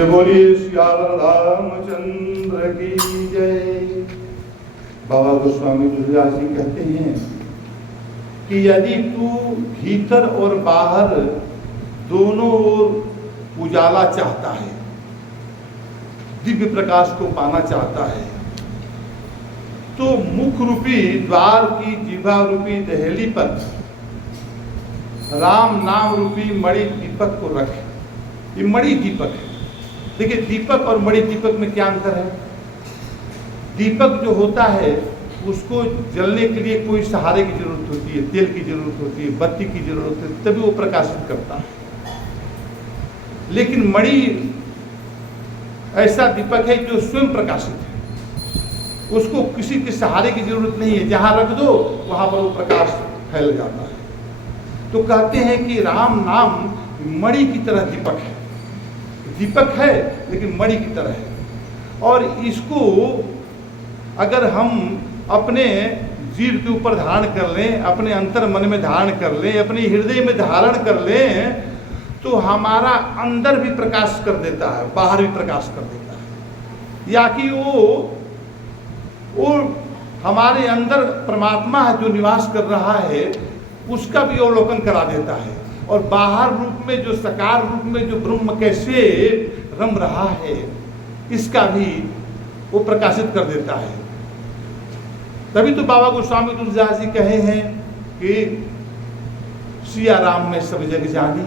से बोलिए सियावर रामचंद्र की जय। बाबा गोस्वामी तुलसीदास जी कहते हैं कि यदि तू भीतर और बाहर दोनों ओर उजाला चाहता है, दिव्य प्रकाश को पाना चाहता है, तो मुख रूपी द्वार की जीवा रूपी दहेली पर राम नाम रूपी मणि दीपक को रख। ये मणि दीपक है। देखिए, दीपक और मणि दीपक में क्या अंतर है? दीपक जो होता है उसको जलने के लिए कोई सहारे की जरूरत होती है, तेल की जरूरत होती है, बत्ती की जरूरत होती है, तभी वो प्रकाशित करता है। लेकिन मणि ऐसा दीपक है जो स्वयं प्रकाशित है, उसको किसी के सहारे की जरूरत नहीं है, जहां रख दो वहां पर वो प्रकाश फैल जाता है। तो कहते हैं कि राम नाम मणि की तरह दीपक है। दीपक है लेकिन मणि की तरह है, और इसको अगर हम अपने जीव के ऊपर धारण कर लें, अपने अंतर मन में धारण कर लें, अपने हृदय में धारण कर लें, तो हमारा अंदर भी प्रकाश कर देता है, बाहर भी प्रकाश कर देता है। या कि वो हमारे अंदर परमात्मा है जो निवास कर रहा है, उसका भी अवलोकन करा देता है, और बाहर रूप में जो साकार रूप में जो ब्रह्म कैसे रम रहा है, इसका भी वो प्रकाशित कर देता है। तभी तो बाबा गोस्वामी तुलसीदास जी कहे हैं कि सिया राम में सब जग जानी।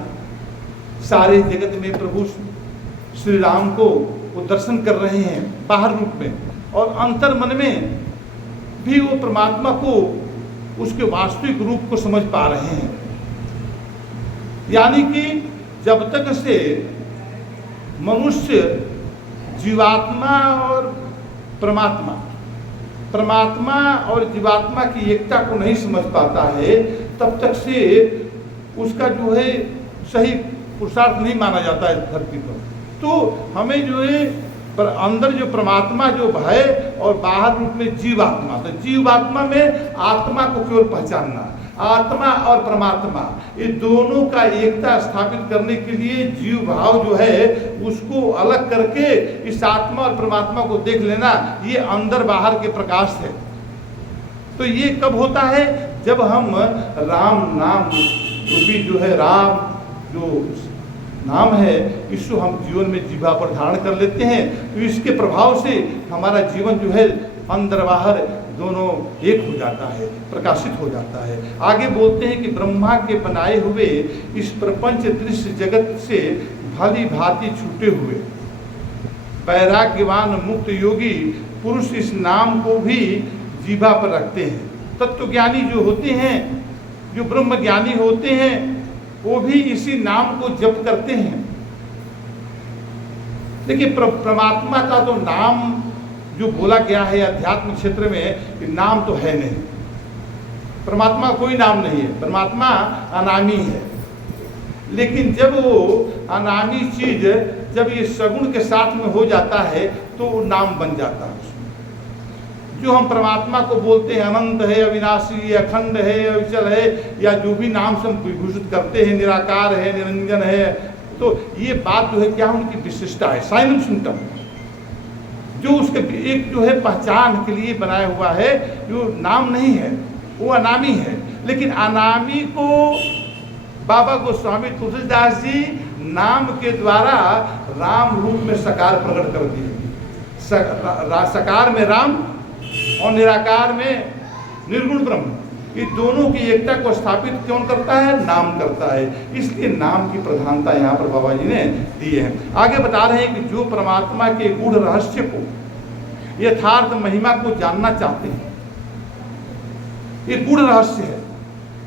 सारे जगत में प्रभु श्री राम को वो दर्शन कर रहे हैं बाहर रूप में, और अंतर मन में भी वो परमात्मा को, उसके वास्तविक रूप को समझ पा रहे हैं। यानी कि जब तक से मनुष्य जीवात्मा और परमात्मा, परमात्मा और जीवात्मा की एकता को नहीं समझ पाता है, तब तक से उसका जो है सही पुरुषार्थ नहीं माना जाता है धरती पर। तो हमें जो है पर अंदर जो परमात्मा जो है और बाहर रूप में जीवात्मा, तो जीवात्मा में आत्मा को केवल पहचानना, आत्मा और परमात्मा ये दोनों का एकता स्थापित करने के लिए जीव भाव जो है उसको अलग करके इस आत्मा और परमात्मा को देख लेना, ये अंदर बाहर के प्रकाश है। तो ये कब होता है? जब हम राम नाम रूपी जो है, राम जो नाम है, इसको हम जीवन में जीवा पर धारण कर लेते हैं, तो इसके प्रभाव से हमारा जीवन जो है अंदर बाहर दोनों एक हो जाता है, प्रकाशित हो जाता है। आगे बोलते हैं कि ब्रह्मा के बनाए हुए इस प्रपंच दृश्य जगत से भली भांति छूटे हुए वैराग्यवान मुक्त योगी पुरुष इस नाम को भी जीवा पर रखते हैं। तत्वज्ञानी जो होते हैं, जो ब्रह्म ज्ञानी होते हैं, वो भी इसी नाम को जप करते हैं। देखिए, परमात्मा का तो नाम जो बोला गया है अध्यात्म क्षेत्र में कि नाम तो है नहीं, परमात्मा कोई नाम नहीं है, परमात्मा अनामी है। लेकिन जब वो अनामी चीज जब ये सगुण के साथ में हो जाता है तो वो नाम बन जाता है। जो हम परमात्मा को बोलते हैं अनंत है, अविनाशी, अखंड है, अविचल है, या जो भी नाम से हम विभूषित करते हैं, निराकार है, निरंजन है, तो ये बात जो है क्या उनकी विशिष्टता है, साइनम सिम्टम, जो उसके एक जो है पहचान के लिए बनाया हुआ है, जो नाम नहीं है, वो अनामी है। लेकिन अनामी को बाबा गोस्वामी तुलसीदास जी नाम के द्वारा राम रूप में साकार प्रकट कर दिए। साकार में राम और निराकार में निर्गुण ब्रह्म, ये दोनों की एकता को स्थापित कौन करता है? नाम करता है। इसलिए नाम की प्रधानता यहाँ पर बाबा जी ने दी है। आगे बता रहे हैं कि जो परमात्मा के गूढ़ रहस्य को, यथार्थ महिमा को जानना चाहते हैं, ये गूढ़ रहस्य है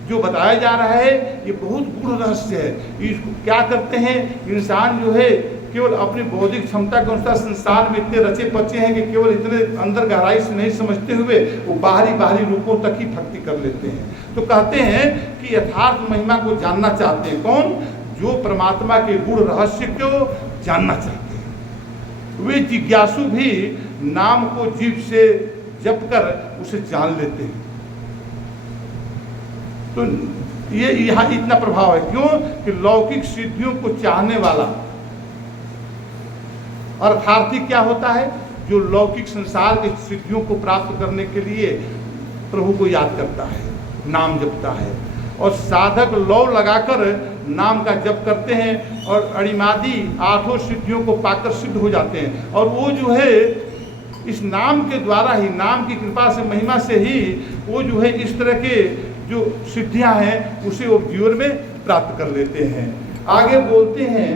जो बताया जा रहा है, ये बहुत गूढ़ रहस्य है। इसको क्या करते हैं? इंसान जो है केवल अपनी बौद्धिक क्षमता के अनुसार संसार में इतने रचे पचे हैं कि केवल इतने अंदर गहराई से नहीं समझते हुए वो बाहरी रूपों तक ही भक्ति कर लेते हैं। तो कहते हैं कि यथार्थ महिमा को जानना चाहते हैं कौन? जो परमात्मा के गूढ़ रहस्य को जानना चाहते हैं। वे जिज्ञासु भी नाम को जीभ से जप कर उसे जान लेते हैं। तो ये यहाँ इतना प्रभाव है। क्यों? कि लौकिक सिद्धियों को चाहने वाला अर्थार्थी क्या होता है? जो लौकिक संसार की सिद्धियों को प्राप्त करने के लिए प्रभु को याद करता है, नाम जपता है। और साधक लौ लगाकर नाम का जप करते हैं और अणिमादि 8 सिद्धियों को पाकर सिद्ध हो जाते हैं। और वो जो है इस नाम के द्वारा ही, नाम की कृपा से, महिमा से ही वो जो है इस तरह के जो सिद्धियां हैं उसे वो जीवन में प्राप्त कर लेते हैं। आगे बोलते हैं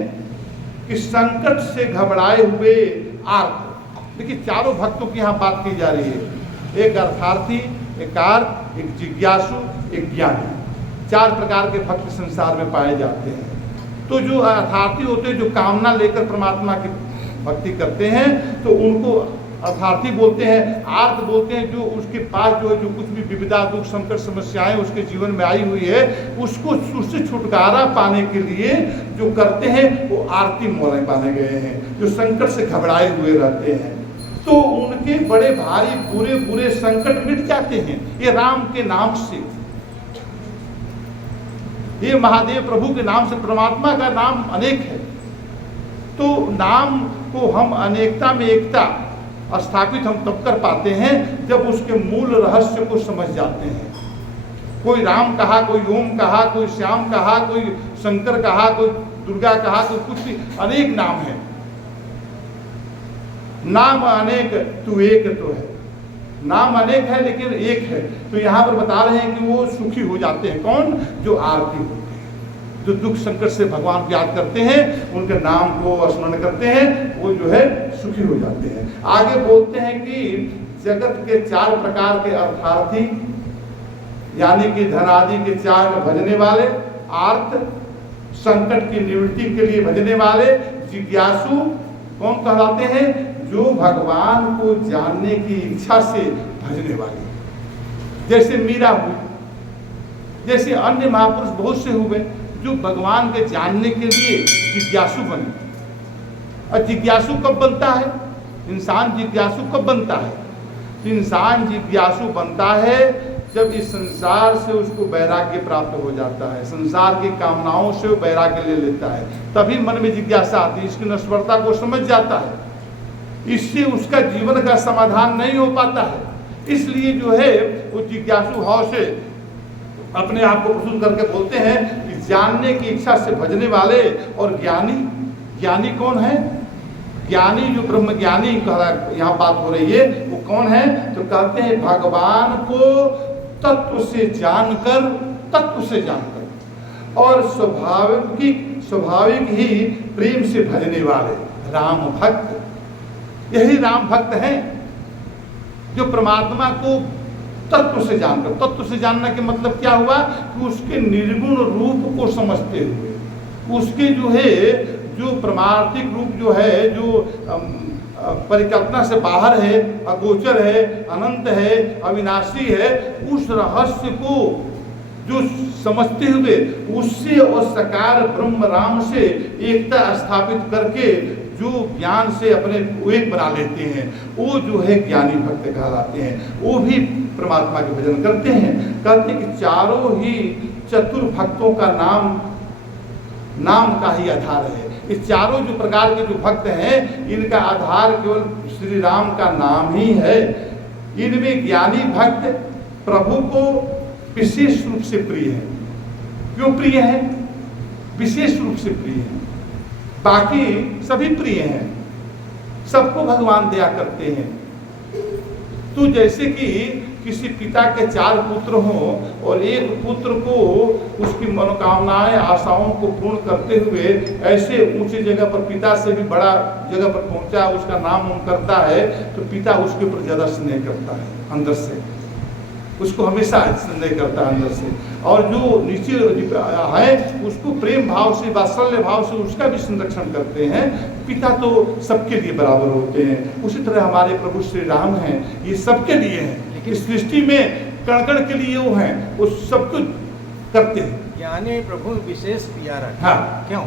कि संकट से घबराए हुए आर्त। देखिए, चारों भक्तों की यहाँ बात की जा रही है, एक अर्थार्थी, एक आर्त, एक जिज्ञासु, एक ज्ञानी। 4 प्रकार के भक्त संसार में पाए जाते हैं। तो जो अर्थार्थी होते हैं, जो कामना लेकर परमात्मा की भक्ति करते हैं, तो उनको अर्थार्थी बोलते हैं। आर्त बोलते हैं जो उसके पास जो है, जो कुछ भी विविधा, दुख, संकट, समस्याएं उसके जीवन में आई हुई है, उसको उससे छुटकारा पाने के लिए जो करते हैं वो आरती मोले माने गए हैं, जो संकट से घबराए हुए रहते हैं। तो उनके बड़े भारी बुरे बुरे संकट मिट जाते हैं ये राम के नाम से। ये महादेव प्रभु के नाम से, परमात्मा का नाम अनेक है। तो नाम को हम अनेकता में एकता स्थापित हम तब कर पाते हैं जब उसके मूल रहस्य को समझ जाते हैं। कोई राम कहा, कोई ओम कहा, कोई श्याम कहा, कोई शंकर कहा, कोई दुर्गा कहा, कोई कुछ भी, अनेक नाम है। नाम अनेक तू एक तो है। नाम अनेक है लेकिन एक है। तो यहाँ पर बता रहे हैं कि वो सुखी हो जाते हैं। कौन? जो आरती होते हैं, जो दुख संकट से भगवान को याद करते हैं, उनके नाम को स्मरण करते हैं, वो जो है सुखी हो जाते हैं। आगे बोलते हैं कि जगत के 4 प्रकार के अर्थार्थी, यानी कि धन आदि के 4 में भजने वाले, आर्त संकट की निवृत्ति के लिए भजने वाले, जिज्ञासु कौन कहलाते हैं? जो भगवान को जानने की इच्छा से भजने वाले, जैसे मीरा हुई, जैसे अन्य महापुरुष बहुत से हुए जो भगवान के जानने के लिए जिज्ञासु बने। और जिज्ञासु कब बनता है? इंसान जिज्ञासु कब बनता है? इंसान जिज्ञासु बनता है जब इस संसार से उसको वैराग्य प्राप्त हो जाता है, संसार की कामनाओं से वो वैराग्य ले लेता है, तभी मन में जिज्ञासा आती है, इसकी नश्वरता को समझ जाता है। इससे उसका जीवन का समाधान नहीं हो पाता है। इसलिए जो है वो जिज्ञासु भाव से अपने आप को प्रस्तुत करके बोलते हैं कि जानने की इच्छा से भजने वाले। और ज्ञानी, ज्ञानी कौन है? ज्ञानी जो ब्रह्म ज्ञानी यहाँ बात हो रही है, वो कौन है? तो कहते हैं भगवान को तत्व से जानकर, तत्व से जानकर और स्वाभाविक ही प्रेम से भजने वाले राम भक्त। यही राम भक्त हैं जो परमात्मा को तत्व से जानकर, तत्व से जानना के मतलब क्या हुआ कि उसके निर्गुण रूप को समझते हुए, उसके जो है जो परमार्थिक रूप जो है, जो परिकल्पना से बाहर है, अगोचर है, अनंत है, अविनाशी है, उस रहस्य को जो समझते हुए उससे और साकार ब्रह्म राम से एकता स्थापित करके जो ज्ञान से अपने एक बना लेते हैं, वो जो है ज्ञानी भक्त कहलाते हैं। वो भी परमात्मा के भजन करते हैं। कहते हैं कि चारों ही चतुर भक्तों का नाम का ही आधार है। इस चारों जो प्रकार के जो भक्त हैं, इनका आधार केवल श्री राम का नाम ही है। इनमें ज्ञानी भक्त प्रभु को विशेष रूप से प्रिय है। क्यों प्रिय है? विशेष रूप से प्रिय है। बाकी सभी प्रिय हैं, सबको भगवान दया करते हैं। तो जैसे कि किसी पिता के 4 पुत्र हों और एक पुत्र को उसकी मनोकामनाएं, आशाओं को पूर्ण करते हुए ऐसे ऊंची जगह पर, पिता से भी बड़ा जगह पर पहुंचा, उसका नाम करता है, तो पिता उसके ऊपर ज़्यादा स्नेह करता है, अंदर से उसको हमेशा स्नेह करता है अंदर से। और जो नीचे है उसको प्रेम भाव से, वात्सल्य भाव से उसका भी संरक्षण करते हैं। पिता तो सबके लिए बराबर होते हैं। उसी तरह हमारे प्रभु श्री राम हैं, ये सबके लिए हैं। इस सृष्टि में कण-कण के लिए वो हैं, वो सब कुछ करते हैं। यानी प्रभु विशेष प्यारा है। हाँ, क्यों?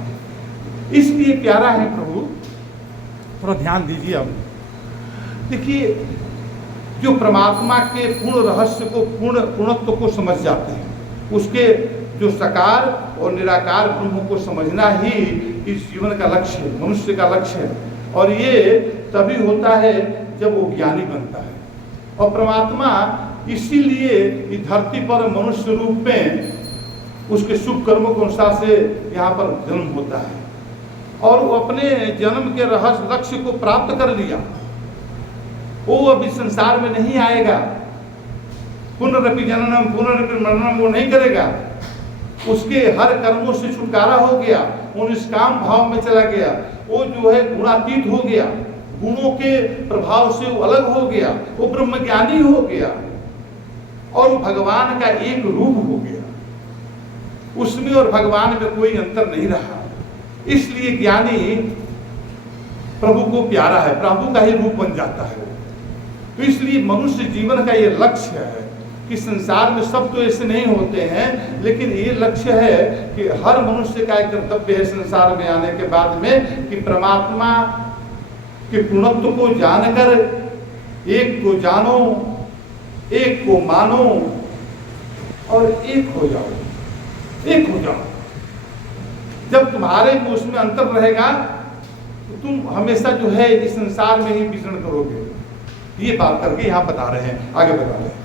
इसलिए प्यारा है प्रभु। थोड़ा ध्यान दीजिए। अब देखिए, जो परमात्मा के पूर्ण रहस्य को, पूर्णत्व को समझ जाते हैं, उसके जो साकार और निराकार ब्रह्म को समझना ही इस जीवन का लक्ष्य है, मनुष्य का लक्ष्य है। और ये तभी होता है जब वो ज्ञानी बनता है। और परमात्मा इसीलिए इस धरती पर मनुष्य रूप में उसके शुभ कर्मों के अनुसार से यहाँ पर जन्म होता है, और वो अपने जन्म के रहस्य लक्ष्य को प्राप्त कर लिया। वो अभी संसार में नहीं आएगा, पुनरपि जननम पुनरपि मरणम वो नहीं करेगा। उसके हर कर्मों से छुटकारा हो गया, वो निष्काम भाव में चला गया, वो जो है गुणातीत हो गया, गुणों के प्रभाव से वो अलग हो गया, वो ब्रह्मज्ञानी हो गया और वो भगवान का एक रूप हो गया। उसमें और भगवान में कोई अंतर नहीं रहा। इसलिए ज्ञानी प्रभु को प्यारा है, प्रभु का ही रूप बन जाता है। तो इसलिए मनुष्य जीवन का ये लक्ष्य है कि संसार में सब तो ऐसे नहीं होते हैं, लेकिन ये लक्ष्य है कि हर मनुष्य का एक कर्तव्य है संसार में आने के बाद में कि परमात्मा के पूर्णत्व को जानकर एक को जानो, एक को मानो और एक हो जाओ, एक हो जाओ। जब तुम्हारे में उसमें अंतर रहेगा तो तुम हमेशा जो है इस संसार में ही विचरण करोगे। ये बात करके यहाँ बता रहे हैं, आगे बता रहे हैं।